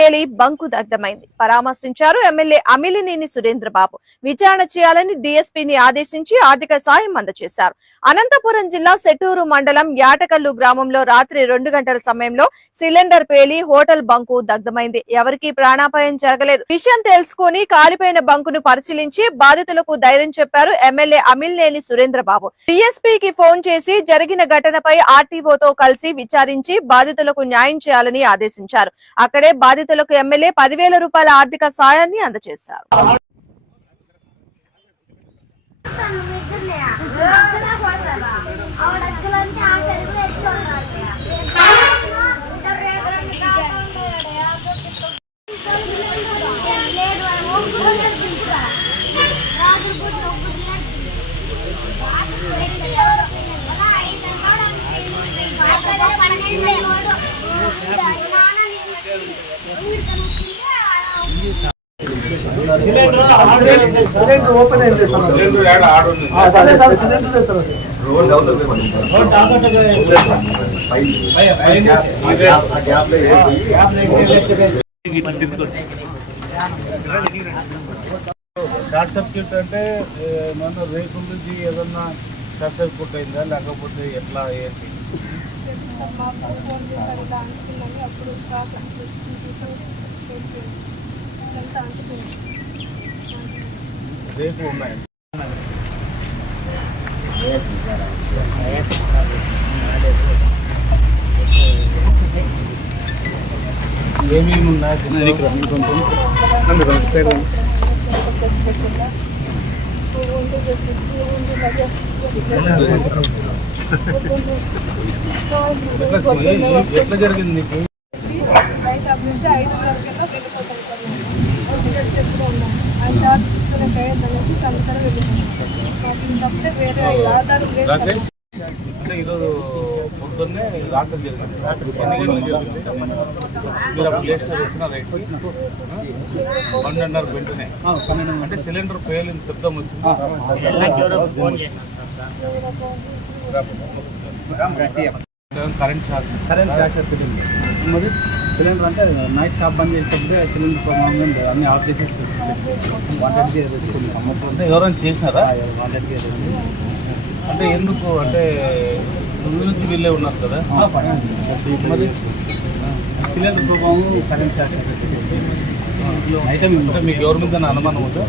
తేలి బంకు దగ్ధమైంది. పరామర్శించారు ఎమ్మెల్యే అమిలినేని సురేంద్రబాబు. విచారణ చేయాలని డీఎస్పీని ఆదేశించి ఆర్థిక సాయం అందజేశారు. అనంతపురం జిల్లా సెట్టూరు మండలం యాటకల్లు గ్రామంలో రాత్రి రెండు గంటల సమయంలో సిలిండర్ పేలి హోటల్ బంకు దగ్ధమైంది. ఎవరికీ ప్రాణాపాయం జరగలేదు. విషయం తెలుసుకుని కాలిపోయిన బంకును పరిశీలించి బాధితులకు ధైర్యం చెప్పారు ఎమ్మెల్యే అమిలినేని సురేంద్రబాబు. డీఎస్పీకి ఫోన్ చేసి జరిగిన ఘటనపై ఆర్టీఓతో కలిసి విచారించి బాధితులకు న్యాయం చేయాలని ఆదేశించారు. అక్కడే బాధితులకు ఎమ్మెల్యే పదివేల రూపాయల ఆర్థిక సాయాన్ని అందజేశారు. సిలిండర్ ఓపెన్ అయింది సార్. అది. సిలిండర్? షార్ట్ సర్క్యూట్ అంటే మన రేకుల నుంచి ఏదన్నా షార్ట్ సర్క్యూట్ అయిందా లేకపోతే ఎట్లా? ఏంటి? రేపు ఉన్నాయి ఏమేమి ఉన్నాయి ఎట్లా ఏ- ఎట్లా జరిగింది నీకు నుంచి ఐదు వరకల్లా వెళ్ళిపోతాం సార్ మేము చెప్తూ ఉన్నాం ఆయన దాటి తీసుకునే మాకు వేరే ఆధారం లేదు అంటే ఈరోజు పొద్దున్నే రాత్రి జరిగింది. ఎన్ని గంటలకు జరిగింది. మీరు అప్పుడు లేచిన వచ్చిన రైట్ పన్నెండున్నర వెంటనే. అంటే సిలిండర్ పేలిన శబ్దం వచ్చింది. Current shock. కరెంట్ సర్క్యూట్ ఉంది. మరి సిలిండర్ అంటే నైట్ షాప్ బంద్ చేసేటప్పుడే సిలిండర్ ప్రమాదం ఉంది అన్ని ఆఫ్ చేసేసి అంటే ఎవరైనా చేసినారా? ఎదుర్కొంది అంటే ఎందుకు? అంటే ముందు నుంచి వీళ్ళే ఉన్నారు కదా? మరి సిలిండర్ ప్రభావం కరెంట్ ఐటమ్ అంటే మీకు ఎవరి మీద అనుమానం ఉందా?